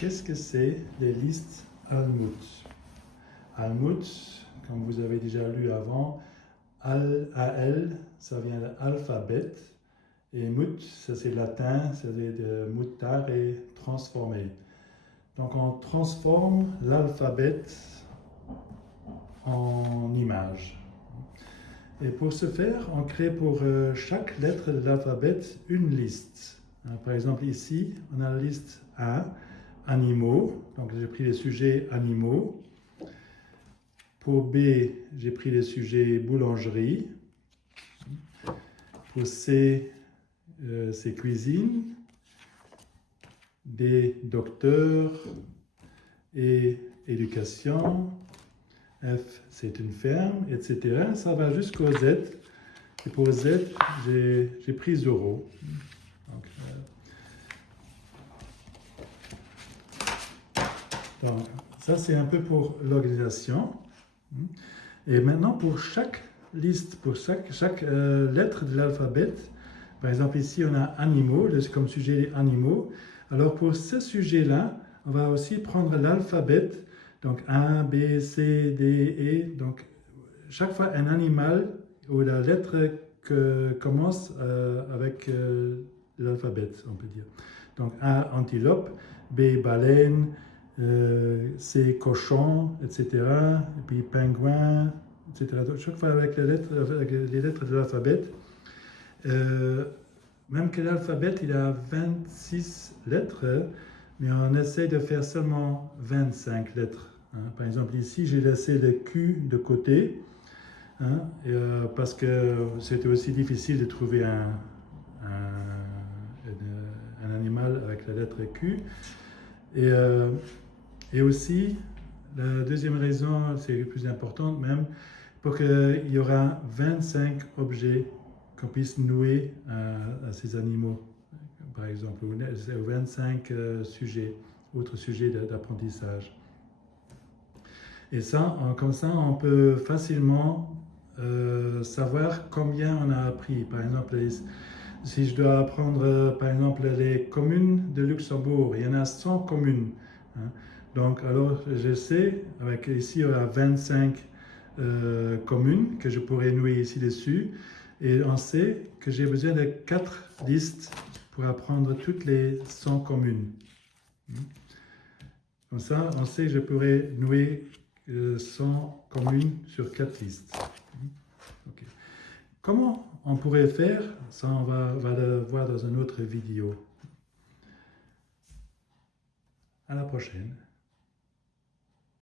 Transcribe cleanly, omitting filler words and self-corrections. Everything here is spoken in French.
Qu'est-ce que c'est les listes Almut? Almut, comme vous avez déjà lu avant, Al, ça vient de l'alphabet, et mut, ça c'est latin, ça veut dire de mutar et transformer. Donc on transforme l'alphabet en image. Et pour ce faire, on crée pour chaque lettre de l'alphabet une liste. Par exemple, ici, on a la liste A, animaux. Donc j'ai pris les sujets animaux. Pour B, j'ai pris les sujets boulangerie. Pour C, c'est cuisine. D, docteur. E, éducation. F, c'est une ferme, etc. Ça va jusqu'au Z. Et pour Z, j'ai pris 0. Donc, ça, c'est un peu pour l'organisation. Et maintenant, pour chaque liste, pour chaque lettre de l'alphabet, par exemple, ici, on a animaux, comme sujet animaux. Alors, pour ce sujet-là, on va aussi prendre l'alphabet. Donc, A, B, C, D, E. Donc, chaque fois, un animal ou la lettre commence avec l'alphabet, on peut dire. Donc, A, antilope, B, baleine, C, cochon, etc. Et puis, pingouin, etc. Donc, chaque fois, avec les lettres de l'alphabet. Même que l'alphabet, il a 26 lettres, mais on essaie de faire seulement 25 lettres. Par exemple, ici, j'ai laissé le Q de côté, parce que c'était aussi difficile de trouver un animal avec la lettre Q. Et aussi, la deuxième raison, c'est la plus importante même, pour qu'il y aura 25 objets qu'on puisse nouer à ces animaux, par exemple, ou 25 sujets, autres sujets d'apprentissage. Et ça, comme ça, on peut facilement savoir combien on a appris. Par exemple, si je dois apprendre, par exemple, les communes de Luxembourg, il y en a 100 communes. Donc, alors, je sais, ici, il y a 25 communes que je pourrais nouer ici dessus. Et on sait que j'ai besoin de 4 listes pour apprendre toutes les 100 communes. Comme ça, on sait que je pourrais nouer 100 communes sur 4 listes. Okay. Comment on pourrait faire? Ça, on va le voir dans une autre vidéo. À la prochaine.